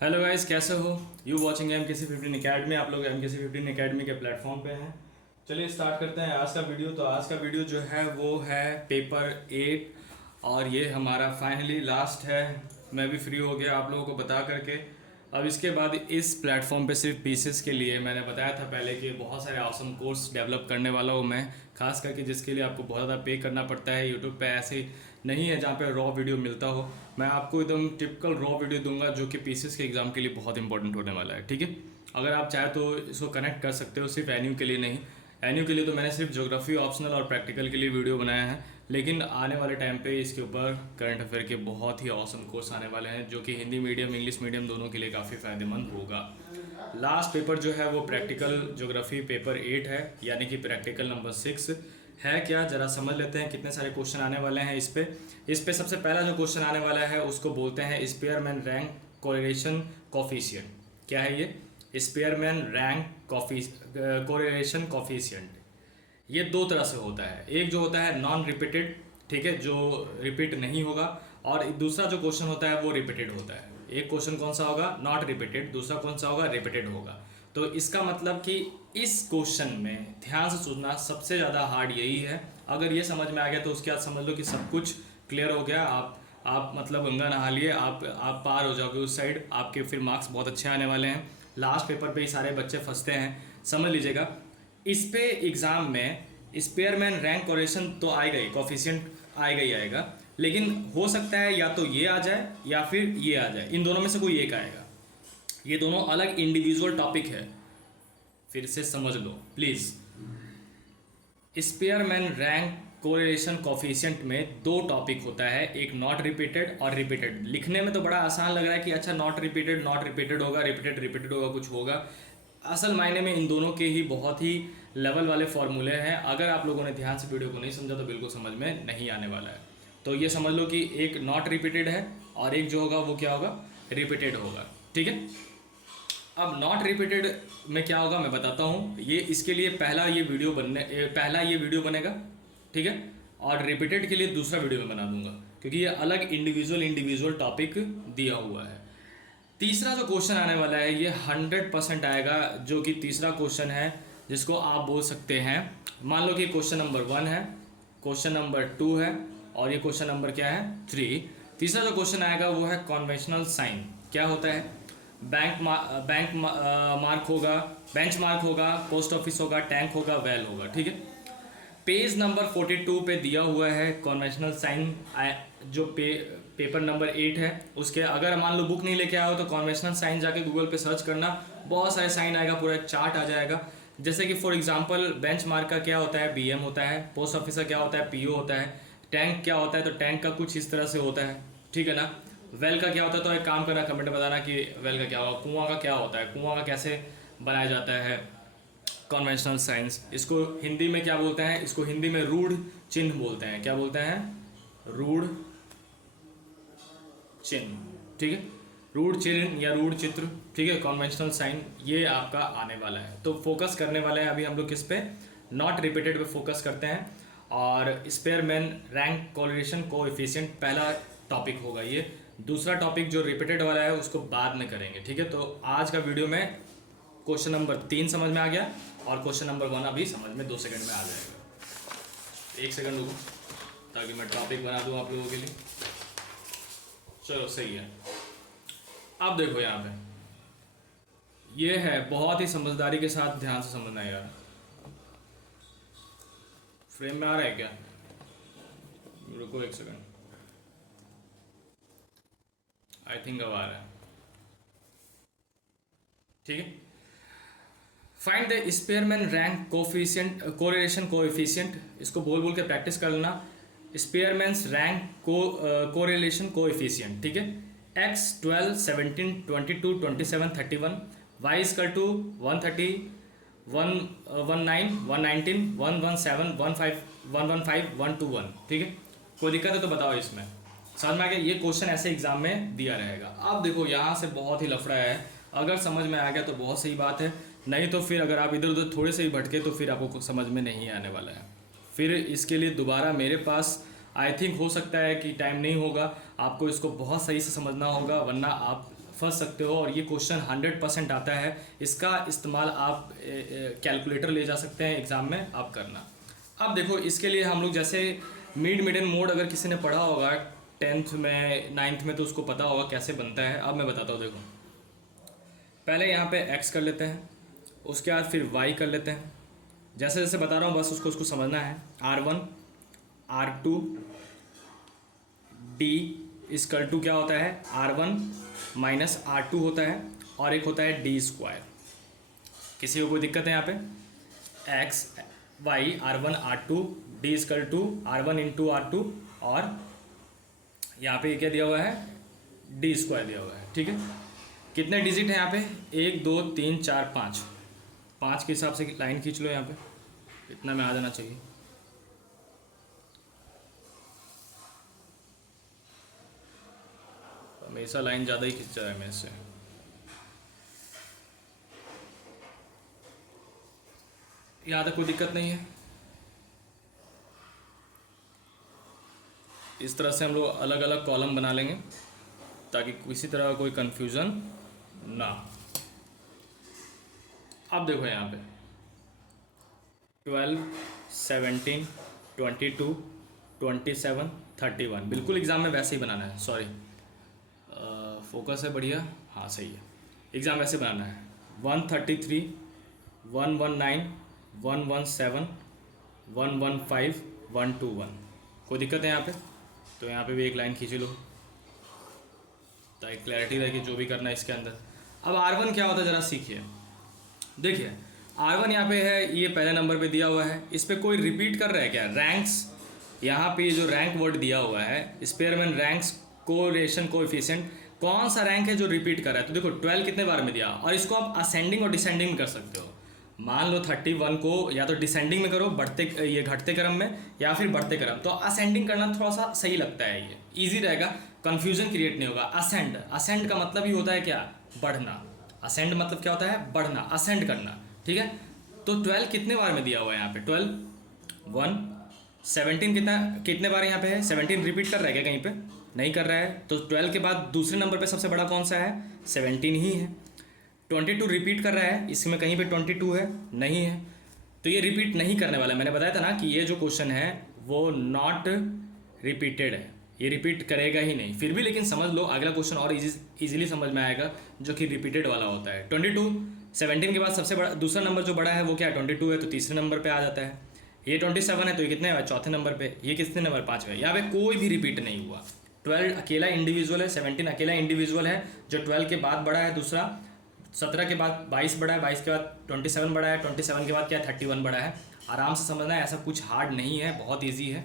Hello guys, कैसे हो? You watching MKC15 academy. आप लोग MKC15 अकेडमी के प्लेटफॉर्म पे हैं। चलिए स्टार्ट करते हैं आज का वीडियो। तो आज का वीडियो जो है वो है पेपर 8 और ये हमारा फाइनली लास्ट है। मैं भी फ्री हो गया आप लोगों को बता करके। अब इसके बाद इस प्लेटफॉर्म पे सिर्फ पीसेस के लिए मैंने बताया था पहले कि बहुत सारे ऑसम कोर्स डेवलप करने वाला हूँ मैं, खास करके जिसके लिए आपको बहुत ज़्यादा पे करना पड़ता है। यूट्यूब पे ऐसे नहीं है जहाँ पे रॉ वीडियो मिलता हो। मैं आपको एकदम टिपिकल रॉ वीडियो दूंगा जो कि पीसीएस के एग्ज़ाम के लिए बहुत इंपॉर्टेंट होने वाला है। ठीक है, अगर आप चाहे तो इसको कनेक्ट कर सकते हो, सिर्फ एनयू के लिए नहीं। एनयू के लिए तो मैंने सिर्फ ज्योग्राफी ऑप्शनल और प्रैक्टिकल के लिए वीडियो बनाया है, लेकिन आने वाले टाइम पे इसके ऊपर करंट अफेयर के बहुत ही ऑसम कोर्स आने वाले हैं जो कि हिंदी मीडियम इंग्लिश मीडियम दोनों के लिए काफ़ी फ़ायदेमंद होगा। लास्ट पेपर जो है वो प्रैक्टिकल ज्योग्राफी पेपर 8 है, यानी कि प्रैक्टिकल नंबर 6 है। क्या जरा समझ लेते हैं कितने सारे क्वेश्चन आने वाले हैं इस पे सबसे पहला जो क्वेश्चन आने वाला है उसको बोलते हैं स्पेयरमैन रैंक कोरिलेशन कोफिशिएंट। क्या है ये? Spearman rank correlation coefficient. ये दो तरह से होता है। एक जो होता है नॉन रिपीटेड, ठीक है, जो रिपीट नहीं होगा, और दूसरा जो क्वेश्चन होता है वो रिपीटेड होता है। एक क्वेश्चन कौन सा होगा? Not repeated. दूसरा कौन सा होगा? रिपीटेड होगा। तो इसका मतलब कि इस क्वेश्चन में ध्यान से सुनना, सबसे ज़्यादा हार्ड यही है। अगर ये समझ में आ गया तो उसके बाद समझ लो कि सब कुछ क्लियर हो गया। आप मतलब गंगा नहा लिए, आप पार हो जाओगे उस साइड। आपके फिर मार्क्स बहुत अच्छे आने वाले हैं। लास्ट पेपर पे ही सारे बच्चे फंसते हैं, समझ लीजिएगा। इस पे एग्ज़ाम में स्पेयरमैन रैंक कोरिलेशन तो आएगा ही, कॉफिशिएंट आएगा ही आएगा, लेकिन हो सकता है या तो ये आ जाए या फिर ये आ जाए। इन दोनों में से कोई एक आएगा। ये दोनों अलग इंडिविजुअल टॉपिक है, फिर से समझ लो please. Spearman rank correlation coefficient में दो टॉपिक होता है, एक नॉट रिपीटेड और रिपीटेड। लिखने में तो बड़ा आसान लग रहा है कि अच्छा नॉट रिपीटेड होगा, रिपीटेड होगा, कुछ होगा। असल मायने में इन दोनों के ही बहुत ही लेवल वाले फॉर्मूले हैं। अगर आप लोगों ने ध्यान से वीडियो को नहीं समझा तो बिल्कुल समझ में नहीं आने वाला है। तो ये समझ लो कि एक नॉट रिपीटेड है और एक जो होगा वो क्या होगा? रिपीटेड होगा। ठीक है, अब नॉट रिपीटेड में क्या होगा मैं बताता हूँ। ये इसके लिए पहला ये वीडियो बनेगा, ठीक है, और रिपीटेड के लिए दूसरा वीडियो मैं बना दूंगा, क्योंकि ये अलग इंडिविजुअल टॉपिक दिया हुआ है। तीसरा जो क्वेश्चन आने वाला है ये 100% आएगा, जो कि तीसरा क्वेश्चन है जिसको आप बोल सकते हैं, मान लो कि क्वेश्चन नंबर 1 है, क्वेश्चन नंबर 2 है, और ये क्वेश्चन नंबर क्या है? 3। तीसरा जो क्वेश्चन आएगा वो है कन्वेंशनल साइन। क्या होता है? मार्क होगा, बेंच मार्क होगा, पोस्ट ऑफिस होगा, टैंक होगा, वेल होगा। ठीक है, पेज नंबर 42 पे दिया हुआ है कन्वेंशनल साइन। जो पेपर नंबर 8 है उसके, अगर मान लो बुक नहीं लेके आओ तो कन्वेंशनल साइन जाके गूगल पे सर्च करना, बहुत सारे साइन आएगा, पूरा एक चार्ट आ जाएगा। जैसे कि फॉर एग्जांपल बेंच मार्क का क्या होता है? BM होता है। पोस्ट ऑफिस का क्या होता है? PO होता है। टैंक क्या होता है? तो टैंक का कुछ इस तरह से होता है, ठीक है ना। वेल का क्या होता है? तो एक काम करना, कमेंट में बताना कि वेल का क्या होगा। कुआं का क्या होता है? कुआं का कैसे बनाया जाता है? Conventional signs. इसको हिंदी में क्या बोलते हैं? इसको हिंदी में रूढ़ चिन्ह बोलते हैं। क्या बोलते हैं? रूढ़ चिन्ह। ठीक है, रूढ़ चिन्ह या रूढ़ चित्र, ठीक है, कन्वेंशनल साइन, ये आपका आने वाला है। तो फोकस करने वाले हैं अभी हम लोग किस पे? नॉट रिपीटेड पे फोकस करते हैं। और स्पेयरमैन रैंक कोरिलेशन कोएफिशिएंट पहला टॉपिक होगा ये। दूसरा टॉपिक जो रिपीटेड वाला है उसको बाद में करेंगे। ठीक है, तो आज का वीडियो में क्वेश्चन नंबर 3 समझ में आ गया और क्वेश्चन नंबर 1 अभी समझ में 2 सेकंड में आ जाएगा। 1 सेकंड रुको ताकि मैं टॉपिक बना दूं आप लोगों के लिए। चलो सही है। अब देखो यहाँ पे ये है, बहुत ही समझदारी के साथ ध्यान से समझना है यार। फ्रेम में आ रहा है क्या? रुको 1 सेकंड, आई थिंक अब आ रहा है। ठीक है, find the Spearman rank coefficient correlation coefficient. इसको बोल बोल के प्रैक्टिस कर लेना। स्पेयरमैन्स रैंक कोरिलेशन कोएफिशिएंट, ठीक है। x 12 17 22 27 31, y equal to 130 119 119 117 15 115 121। ठीक है, कोई दिक्कत है तो बताओ। इसमें समझ में आ गया? ये क्वेश्चन ऐसे एग्जाम में दिया रहेगा। अब देखो यहाँ से बहुत ही लफड़ा है। अगर समझ में आ गया तो बहुत सही बात है, नहीं तो फिर अगर आप इधर उधर थोड़े से ही भटके तो फिर आपको कुछ समझ में नहीं आने वाला है। फिर इसके लिए दोबारा मेरे पास आई थिंक हो सकता है कि टाइम नहीं होगा, आपको इसको बहुत सही से समझना होगा, वरना आप फंस सकते हो और ये क्वेश्चन 100% आता है। इसका इस्तेमाल आप कैलकुलेटर ले जा सकते हैं एग्ज़ाम में, आप करना। अब देखो इसके लिए हम लोग जैसे मिड एंड मोड अगर किसी ने पढ़ा होगा 10th में 9th में तो उसको पता होगा कैसे बनता है। अब मैं बताता हूँ, देखो पहले यहाँ पे x कर लेते हैं, उसके बाद फिर y कर लेते हैं। जैसे जैसे बता रहा हूँ बस उसको समझना है। R1 R2 D equal to क्या होता है, R1 माइनस R2 होता है, और एक होता है D स्क्वायर। किसी को कोई दिक्कत है यहाँ पे? x y R1 R2 D equal to R1 into R2, और यहाँ पे क्या दिया हुआ है, D स्क्वायर दिया हुआ है। ठीक है, कितने डिजिट हैं यहाँ पे? 1 2 3 4 5। 5 के हिसाब से लाइन खींच लो यहाँ पे, इतना में आ जाना चाहिए। हमेशा लाइन ज़्यादा ही खींचा है मेरे से। यहाँ तक कोई दिक्कत नहीं है। इस तरह से हम लोग अलग अलग कॉलम बना लेंगे ताकि किसी तरह का कोई कंफ्यूजन ना। अब देखो यहाँ पे 12 17 22 27 31 बिल्कुल एग्ज़ाम में वैसे ही बनाना है। सॉरी, फोकस है, बढ़िया, हाँ सही है। एग्ज़ाम वैसे बनाना है। 133 119 117 115 121। कोई दिक्कत है यहाँ पे? तो यहाँ पे भी एक लाइन खींच लो ताकि क्लैरिटी रहे कि जो भी करना है इसके अंदर। अब R1 क्या होता है ज़रा सीखिए। देखिए R1 यहाँ पे है, ये पहले नंबर पे दिया हुआ है। इस पर कोई रिपीट कर रहा है क्या? रैंक्स, यहाँ पे जो रैंक वर्ड दिया हुआ है स्पेयरमैन रैंक्स कोरिलेशन कोएफिशिएंट, कौन सा रैंक है जो रिपीट कर रहा है? तो देखो 12 कितने बार में दिया, और इसको आप असेंडिंग और डिसेंडिंग में कर सकते हो। मान लो 31 को या तो डिसेंडिंग में करो, ये घटते क्रम में, या फिर बढ़ते क्रम। तो असेंडिंग करना थोड़ा सा सही लगता है, ये ईजी रहेगा, कन्फ्यूजन क्रिएट नहीं होगा। असेंड, असेंड का मतलब ही होता है क्या? बढ़ना। असेंड मतलब क्या होता है? बढ़ना, असेंड करना। ठीक है, तो 12 कितने बार में दिया हुआ है यहाँ पे? 12 1 17 कितने बार यहाँ पे है? 17 रिपीट कर रहा है क्या कहीं पे? नहीं कर रहा है। तो 12 के बाद दूसरे नंबर पे सबसे बड़ा कौन सा है? 17 ही है। 22 रिपीट कर रहा है, इसमें कहीं पे 22 है? नहीं है। तो ये रिपीट नहीं करने वाला है। मैंने बताया था ना कि ये जो क्वेश्चन है वो नॉट रिपीटेड है, ये रिपीट करेगा ही नहीं। फिर भी लेकिन समझ लो अगला क्वेश्चन और इजीली समझ में आएगा जो कि रिपीटेड वाला होता है। 22 17 के बाद सबसे बड़ा दूसरा नंबर जो बड़ा है वो क्या है? 22 है, तो तीसरे नंबर पे आ जाता है। ये 27 है तो ये कितने है? चौथे नंबर पे। ये कितने नंबर? 5वें। यहाँ पे कोई भी रिपीट नहीं हुआ। 12 अकेला इंडिविजुअल है, 17 अकेला इंडिविजुअल है। जो 12 के बाद बड़ा है दूसरा, 17 के बाद 22 बड़ा है, 22 के बाद 27 बड़ा है, 27 के बाद क्या है? 31 बड़ा है। आराम से समझना है, ऐसा कुछ हार्ड नहीं है, बहुत ईजी है।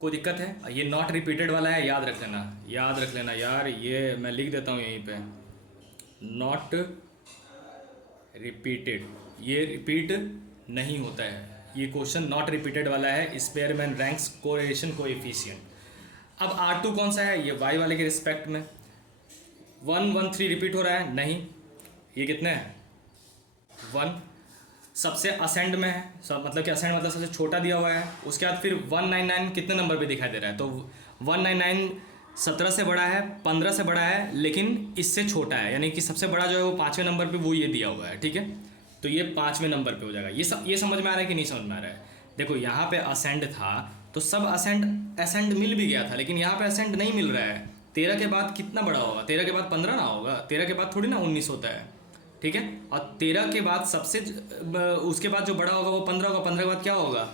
कोई दिक्कत है? ये नॉट रिपीटेड वाला है, याद रख लेना, याद रख लेना यार। ये मैं लिख देता हूँ यहीं पे, नॉट रिपीटेड, ये रिपीट नहीं होता है। ये क्वेश्चन नॉट रिपीटेड वाला है, स्पेयरमैन रैंक्स कोरिलेशन कोएफिशिएंट। अब R2 कौन सा है? ये y वाले के रिस्पेक्ट में 1 1 3 रिपीट हो रहा है? नहीं। ये कितने हैं? 1 सबसे असेंड में है, सब मतलब कि असेंड मतलब सबसे छोटा दिया हुआ है। उसके बाद फिर 199 कितने नंबर पे दिखाई दे रहा है? तो 199 17 से बड़ा है, 15 से बड़ा है, लेकिन इससे छोटा है, यानी कि सबसे बड़ा जो है वो 5वें नंबर पे वो ये दिया हुआ है। ठीक है, तो ये 5वें नंबर पे हो जाएगा। ये समझ में आ रहा है कि नहीं समझ में आ रहा है? देखो यहाँ पे असेंड था तो सब असेंड मिल भी गया था, लेकिन यहाँ पे असेंड नहीं मिल रहा है। 13 के बाद कितना बड़ा होगा? 13 के बाद 15 ना होगा? 13 के बाद थोड़ी ना 19 होता है। ठीक है, और 13 के बाद सबसे उसके बाद जो बड़ा होगा वो 15 होगा। 15 के बाद क्या होगा?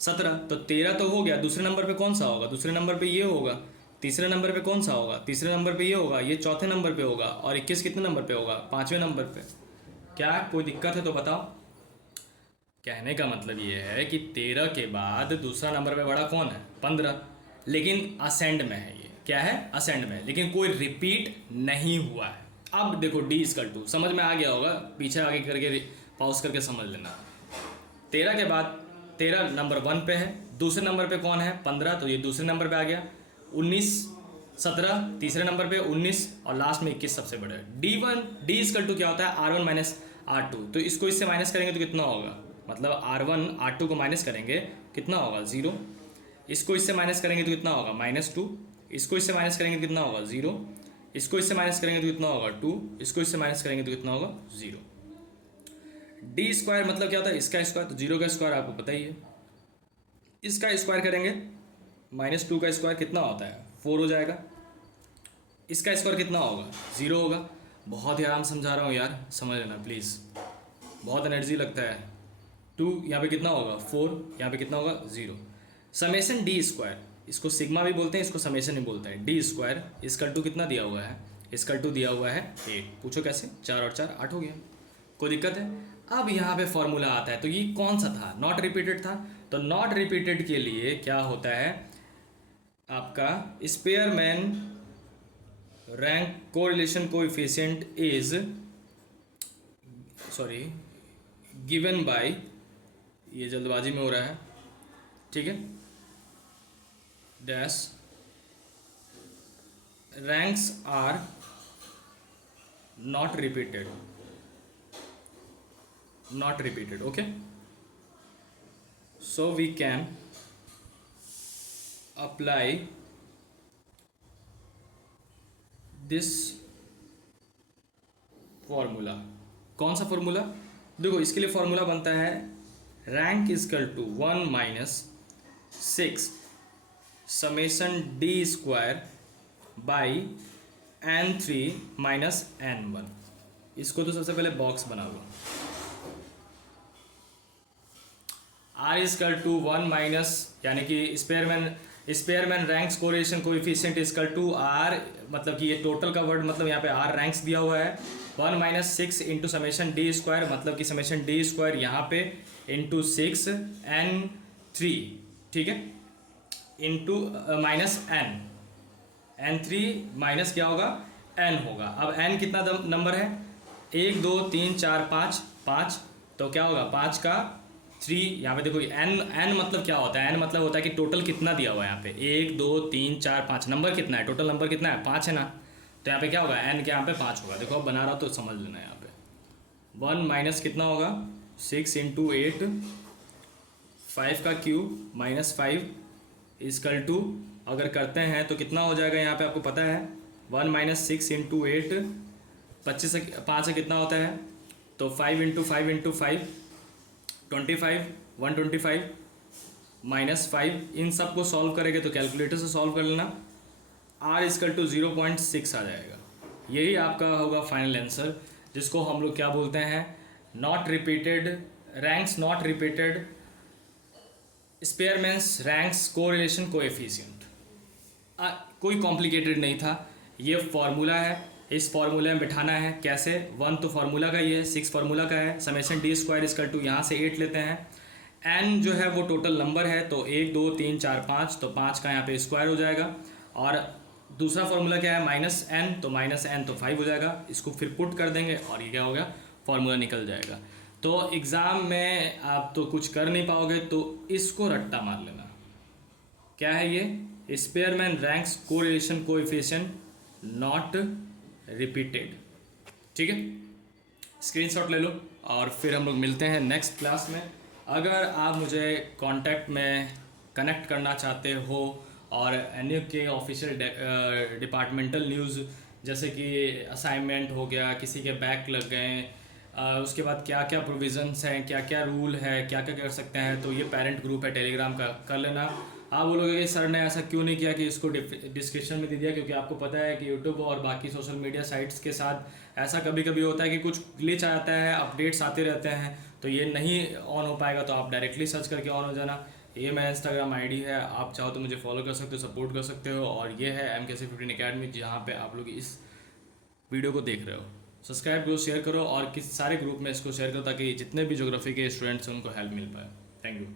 17। तो 13 तो हो गया। दूसरे नंबर पे कौन सा होगा? दूसरे नंबर पे ये होगा। तीसरे नंबर पे कौन सा होगा? तीसरे नंबर पे ये होगा। ये चौथे नंबर पे होगा। और 21 कितने नंबर पे होगा? 5वें नंबर पे। क्या कोई दिक्कत है तो बताओ। कहने का मतलब ये है कि 13 के बाद दूसरा नंबर पे बड़ा कौन है? 15, लेकिन असेंड में है। ये क्या है? असेंड में, लेकिन कोई रिपीट नहीं हुआ है। अब देखो D इक्वल टू, समझ में आ गया होगा, पीछे आगे करके पॉज करके समझ लेना। 13 के बाद 13 नंबर 1 पे है, दूसरे नंबर पे कौन है? 15, तो ये दूसरे नंबर पे आ गया। 19 17 तीसरे नंबर पे, 19 और लास्ट में 21 सबसे बड़ा है। D इक्वल टू क्या होता है? R1 minus R2। तो इसको इससे माइनस करेंगे तो कितना होगा? मतलब R1 R2 को माइनस करेंगे कितना होगा? 0। इसको इससे माइनस करेंगे तो कितना होगा? -2। इसको इससे माइनस करेंगे तो कितना होगा? 0। इसको इससे माइनस करेंगे तो कितना होगा 2, इसको इससे माइनस करेंगे तो कितना होगा 0। डी स्क्वायर मतलब क्या होता है, इसका स्क्वायर, तो 0 का स्क्वायर आपको पता ही है। इसका स्क्वायर करेंगे -2 का स्क्वायर कितना होता है 4 हो जाएगा। इसका स्क्वायर कितना होगा 0 होगा। बहुत ही आराम समझा रहा हूँ यार, समझ लेना प्लीज़, बहुत एनर्जी लगता है। 2 यहाँ पे कितना होगा 4, यहाँ पे कितना होगा 0। समेशन डी स्क्वायर, इसको सिग्मा भी बोलते हैं, इसको समेशन भी बोलते हैं। डी स्क्वायर इसकल टू कितना दिया हुआ है, इसकल टू दिया हुआ है 8। पूछो कैसे, 4 और 4 8 हो गया, कोई दिक्कत है। अब यहाँ पे फॉर्मूला आता है, तो ये कौन सा था, नॉट रिपीटेड था। तो नॉट रिपीटेड के लिए क्या होता है आपका, Spearman rank correlation coefficient is given by, ये जल्दबाजी में हो रहा है, ठीक है, dash ranks are not repeated, okay, so we can apply this formula. कौन सा फॉर्मूला, देखो इसके लिए फॉर्मूला बनता है rank equal to 1 - 6 summation D square by n3 - n1। इसको तो सबसे पहले बॉक्स बना लो, आर इजकल टू 1 यानी कि Spearman ranks correlation coefficient equal to R, मतलब कि ये टोटल का वर्ड, मतलब यहाँ पे आर रैंक्स दिया हुआ है। 1 - 6 इंटू समेशन डी स्क्वायर, मतलब कि समेशन डी स्क्वायर यहाँ पे इंटू 6 n3, ठीक है, इंटू माइनस n3 माइनस क्या होगा n होगा। अब n कितना नंबर है, 1 2 3 4 5 5, तो क्या होगा 5 का 3, यहाँ पे देखो n मतलब क्या होता है, n मतलब होता है कि टोटल कितना दिया हुआ है यहाँ पे, 1 2 3 4 5, नंबर कितना है, टोटल नंबर कितना है 5 है ना, तो यहाँ पे क्या होगा n के यहाँ पे 5 होगा। देखो अब बना रहा हूँ तो समझ लेना, यहाँ पे 1 माइनस कितना होगा 6 इंटू 8, 5 का क्यूब -5 इजकल टू, अगर करते हैं तो कितना हो जाएगा, यहाँ पे आपको पता है 1 - 6 इंटू 8, 25 से 5 से कितना होता है, तो 5 इंटू 5 इंटू 5 25, 125 -5, इन सब को सॉल्व करेंगे तो कैलकुलेटर से सॉल्व कर लेना, r इजकल टू 0.6 आ जाएगा। यही आपका होगा फाइनल आंसर, जिसको हम लोग क्या बोलते हैं, not repeated ranks, not repeated Spearman's ranks correlation coefficient. कोई कॉम्प्लिकेटेड नहीं था, ये फॉर्मूला है, इस फॉर्मूले में बिठाना है। कैसे, 1 तो फार्मूला का ही है, 6 फार्मूला का है, summation D square equal to यहाँ से 8 लेते हैं, n जो है वो टोटल नंबर है, तो 1 2 3 4 5, तो 5 का यहाँ पे स्क्वायर हो जाएगा। और दूसरा फार्मूला क्या है -n, तो -n तो 5 हो जाएगा, इसको फिर पुट कर देंगे और ये क्या हो गया, फार्मूला निकल जाएगा। तो एग्ज़ाम में आप तो कुछ कर नहीं पाओगे, तो इसको रट्टा मार लेना। क्या है ये, Spearman ranks correlation coefficient not repeated, ठीक है, स्क्रीनशॉट ले लो और फिर हम लोग मिलते हैं नेक्स्ट क्लास में। अगर आप मुझे कांटेक्ट में कनेक्ट करना चाहते हो और एन के ऑफिशियल डिपार्टमेंटल न्यूज़, जैसे कि असाइनमेंट हो गया, किसी के बैक लग गए, उसके बाद क्या क्या प्रोविज़न्स हैं, क्या क्या रूल है, क्या क्या कर सकते हैं, तो ये पेरेंट ग्रुप है टेलीग्राम का, कर लेना। आप बोलोगे कि सर ने ऐसा क्यों नहीं किया कि इसको डिस्क्रिप्शन में दे दिया, क्योंकि आपको पता है कि यूट्यूब और बाकी सोशल मीडिया साइट्स के साथ ऐसा कभी कभी होता है कि कुछ ग्लिच आता है, अपडेट्स आते रहते हैं, तो ये नहीं ऑन हो पाएगा। तो आप डायरेक्टली सर्च करके ऑन हो जाना। ये मेरा इंस्टाग्राम आईडी है, आप चाहो तो मुझे फॉलो कर सकते हो, सपोर्ट कर सकते हो। और ये है MKC15 अकेडमी, जहाँ पे आप लोग इस वीडियो को देख रहे हो। सब्सक्राइब करो, शेयर करो और किस सारे ग्रुप में इसको शेयर करो, ताकि जितने भी ज्योग्राफी के स्टूडेंट्स हैं उनको हेल्प मिल पाए। Thank you.